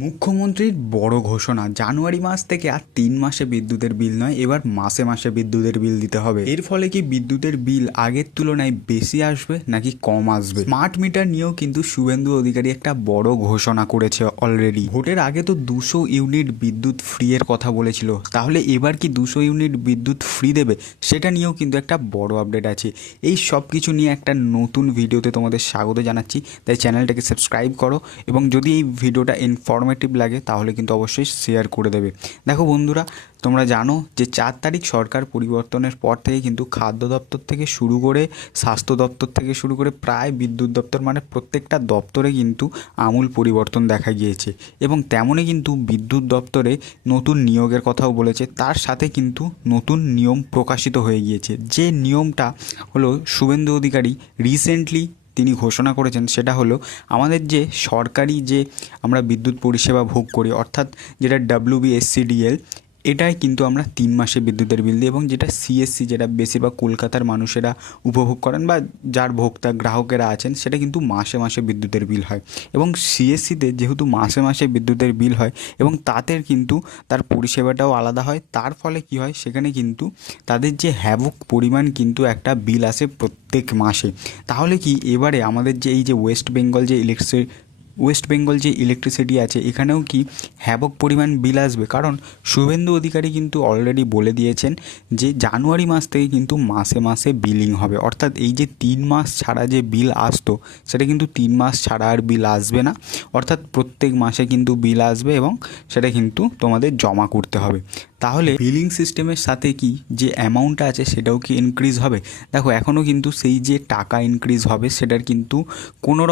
মুখ্যমন্ত্রীর বড় ঘোষণা, জানুয়ারি মাস থেকে আর 3 মাসে বিদ্যুতের বিল নয়, এবার মাসে মাসে বিদ্যুতের বিল দিতে হবে। এর ফলে কি বিদ্যুতের বিল আগের তুলনায় বেশি আসবে নাকি কম আসবে? স্মার্ট মিটার নিয়েও কিন্তু শুভেন্দু অধিকারী একটা বড় ঘোষণা করেছে অলরেডি। ভোটের আগে তো 200 ইউনিট বিদ্যুৎ ফ্রি এর কথা বলেছিল, তাহলে এবার কি 200 ইউনিট বিদ্যুৎ ফ্রি দেবে? সেটা নিয়েও কিন্তু একটা বড় আপডেট আছে। এই সব কিছু নিয়ে একটা নতুন ভিডিওতে তোমাদের স্বাগত জানাচ্ছি, তাই চ্যানেলটাকে সাবস্ক্রাইব করো এবং যদি এই ভিডিওটা ইনফরমেটিভ লাগে তাহলে কিন্তু অবশ্যই শেয়ার করে দেবে। দেখো বন্ধুরা, তোমরা জানো যে 4 তারিখ সরকার পরিবর্তনের পর থেকে কিন্তু খাদ্য দপ্তর থেকে শুরু করে স্বাস্থ্য দপ্তর থেকে শুরু করে প্রায় বিদ্যুৎ দপ্তর মানে প্রত্যেকটা দপ্তরে কিন্তু আমূল পরিবর্তন দেখা গিয়েছে এবং তেমনই কিন্তু বিদ্যুৎ দপ্তরে নতুন নিয়োগের কথাও বলেছে। তার সাথে কিন্তু নতুন নিয়ম প্রকাশিত হয়ে গিয়েছে। যে নিয়মটা হলো শুভেন্দু অধিকারী রিসেন্টলি তিনি ঘোষণা করেছেন, সেটা হলো আমাদের যে সরকারি যে আমরা বিদ্যুৎ পরিষেবা ভোগ করি, অর্থাৎ যেটা WBSCDL, এটাই কিন্তু আমরা 3 মাসে বিদ্যুতের বিল দিই এবং যেটা CSC, যেটা বেশিরভাগ কলকাতার মানুষেরা উপভোগ করেন বা যার ভোক্তা গ্রাহকেরা আছেন, সেটা কিন্তু মাসে মাসে বিদ্যুতের বিল হয়। এবং CSCতে যেহেতু মাসে মাসে বিদ্যুতের বিল হয় এবং তাতে কিন্তু তার পরিষেবাটাও আলাদা হয়, তার ফলে কি হয়, সেখানে কিন্তু তাদের যে হ্যাভক পরিমাণ কিন্তু একটা বিল আসে প্রত্যেক মাসে। তাহলে কি এবারে আমাদের যে এই যে ওয়েস্ট বেঙ্গল যে ইলেকট্রিসিটি আছে, এখানেও কি হ্যাভক পরিমাণ বিল আসবে? কারণ শুভেন্দু অধিকারী কিন্তু অলরেডি বলে দিয়েছেন যে জানুয়ারি মাস থেকে কিন্তু মাসে মাসে বিলিং হবে, অর্থাৎ এই যে 3 মাস ছাড়া যে বিল আসতো সেটা কিন্তু 3 মাস ছাড়া আর বিল আসবে না, অর্থাৎ প্রত্যেক মাসে কিন্তু বিল আসবে এবং সেটা কিন্তু তোমাদের জমা করতে হবে। তাহলে বিলিং সিস্টেমের সাথে কি যে অ্যামাউন্টটা আছে সেটাও কি ইনক্রিজ হবে? দেখো, এখনও কিন্তু সেই যে টাকা ইনক্রিজ হবে সেটার কিন্তু কোনো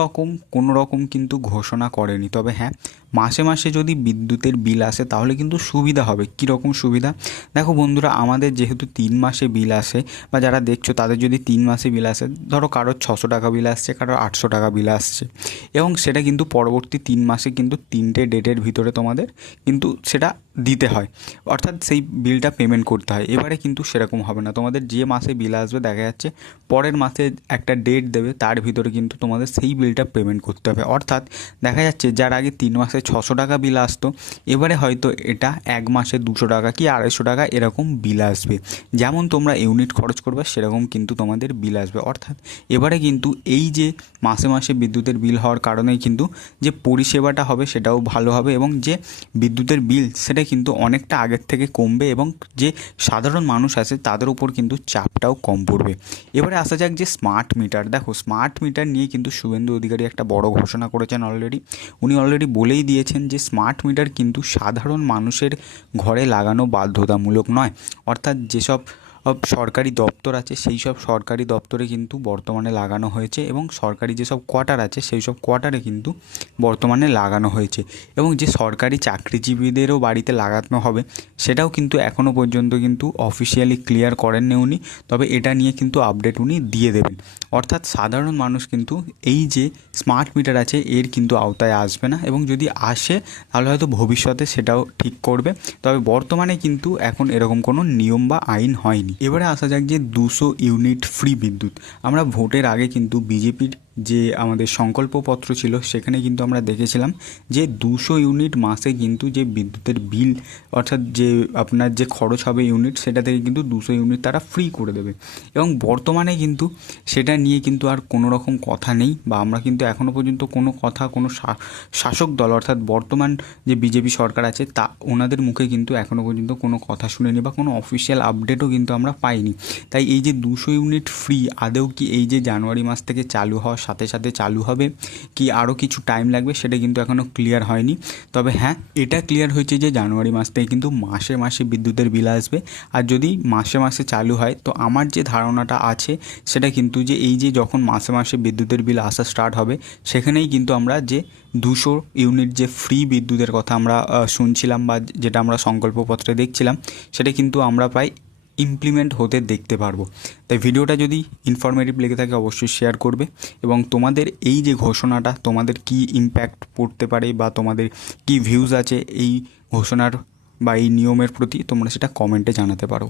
রকম কিন্তু ঘোষণা করেনি। তবে হ্যাঁ, মাসে মাসে যদি বিদ্যুতের বিল আসে তাহলে কিন্তু সুবিধা হবে। কীরকম সুবিধা? দেখো বন্ধুরা, আমাদের যেহেতু 3 মাসে বিল আসে বা যারা দেখছো তাদের যদি 3 মাসে বিল আসে, ধরো কারোর 600 টাকা বিল আসছে, কারোর 800 টাকা বিল আসছে, এবং সেটা কিন্তু পরবর্তী 3 মাসে কিন্তু 3টে ডেটের ভিতরে তোমাদের কিন্তু সেটা দিতে হয়, অর্থাৎ সেই বিলটা পেমেন্ট করতে হয়। এবারে কিন্তু সেরকম হবে না, তোমাদের যে মাসে বিল আসবে দেখা যাচ্ছে পরের মাসে একটা ডেট দেবে, তার ভিতরে কিন্তু তোমাদের সেই বিলটা পেমেন্ট করতে হবে। অর্থাৎ দেখা যাচ্ছে যার আগে 3 মাসে 600 টাকা বিল আসতো, এবারে হয়তো এটা 1 মাসে 200 টাকা কি 250 টাকা এরকম বিল আসবে। যেমন তোমরা ইউনিট খরচ করবে সেরকম কিন্তু তোমাদের বিল আসবে। অর্থাৎ এবারে কিন্তু এই যে মাসে মাসে বিদ্যুতের বিল হওয়ার কারণেই কিন্তু যে পরিষেবাটা হবে সেটাও ভালো হবে এবং যে বিদ্যুতের বিল সেটা কিন্তু অনেকটা আগের থেকে কমবে এবং যে সাধারণ মানুষ আছে তাদের উপর কিন্তু চাপটাও কম পড়বে। এবারে আসা যাক যে স্মার্ট মিটার। দেখো, স্মার্ট মিটার নিয়ে কিন্তু শুভেন্দু অধিকারী একটা বড় ঘোষণা করেছেন অলরেডি। উনি অলরেডি বলেই দিয়েছেন যে স্মার্ট মিটার কিন্তু সাধারণ মানুষের ঘরে লাগানো বাধ্যতামূলক নয়। অর্থাৎ যেসব সরকারি দপ্তর আছে সেই সব সরকারি দপ্তরে কিন্তু বর্তমানে লাগানো হয়েছে এবং সরকারি যেসব কোয়ার্টার আছে সেই সব কোয়ার্টারে কিন্তু বর্তমানে লাগানো হয়েছে এবং যে সরকারি চাকরিজীবীদেরও বাড়িতে লাগানো হবে সেটাও কিন্তু এখনও পর্যন্ত কিন্তু অফিসিয়ালি ক্লিয়ার করেননি উনি, তবে এটা নিয়ে কিন্তু আপডেট উনি দিয়ে দেবেন। অর্থাৎ সাধারণ মানুষ কিন্তু এই যে স্মার্ট মিটার আছে এর কিন্তু আওতায় আসবে না এবং যদি আসে তাহলে হয়তো ভবিষ্যতে সেটাও ঠিক করবে, তবে বর্তমানে কিন্তু এখন এরকম কোনো নিয়ম বা আইন হয়নি। এবারে আসা যাক যে 200 ইউনিট ফ্রি বিদ্যুৎ। আমরা ভোটের আগে কিন্তু বিজেপির যে আমাদের সংকল্পপত্র ছিল সেখানে কিন্তু আমরা দেখেছিলাম যে 200 ইউনিট মাসে কিন্তু যে বিদ্যুতের বিল, অর্থাৎ যে আপনার যে খরচ হবে ইউনিট, সেটা থেকে কিন্তু 200 ইউনিট তারা ফ্রি করে দেবে এবং বর্তমানে কিন্তু সেটা নিয়ে কিন্তু আর কোনো রকম কথা নেই বা আমরা কিন্তু এখনও পর্যন্ত কোনো কথা কোনো শাসক দল অর্থাৎ বর্তমান যে বিজেপি সরকার আছে তা ওনাদের মুখে কিন্তু এখনও পর্যন্ত কোনো কথা শুনিনি বা কোনো অফিসিয়াল আপডেটও কিন্তু আমরা পাইনি। তাই এই যে 200 ইউনিট ফ্রি আদৌ কি এই যে জানুয়ারি মাস থেকে চালু হওয়ার সাথে সাথে চালু হবে কি আরও কিছু টাইম লাগবে সেটা কিন্তু এখনও ক্লিয়ার হয়নি। তবে হ্যাঁ, এটা ক্লিয়ার হয়েছে যে জানুয়ারি মাস থেকে কিন্তু মাসে মাসে বিদ্যুতের বিল আসবে। আর যদি মাসে মাসে চালু হয় তো আমার যে ধারণাটা আছে সেটা কিন্তু যে এই যে যখন মাসে মাসে বিদ্যুতের বিল আসা স্টার্ট হবে সেখানেই কিন্তু আমরা যে 200 ইউনিট যে ফ্রি বিদ্যুতের কথা আমরা শুনছিলাম বা যেটা আমরা সংকল্পপত্রে দেখছিলাম সেটা কিন্তু আমরা প্রায় ইমপ্লিমেন্ট হতে দেখতে পারবো। তাই ভিডিওটা যদি ইনফরমেটিভ লেগে থাকে অবশ্যই শেয়ার করবে এবং তোমাদের এই যে ঘোষণাটা তোমাদের কি ইম্প্যাক্ট পড়তে পারে বা তোমাদের কি ভিউজ আছে এই ঘোষণার বা এই নিয়মের প্রতি তোমরা সেটা কমেন্টে জানাতে পারো।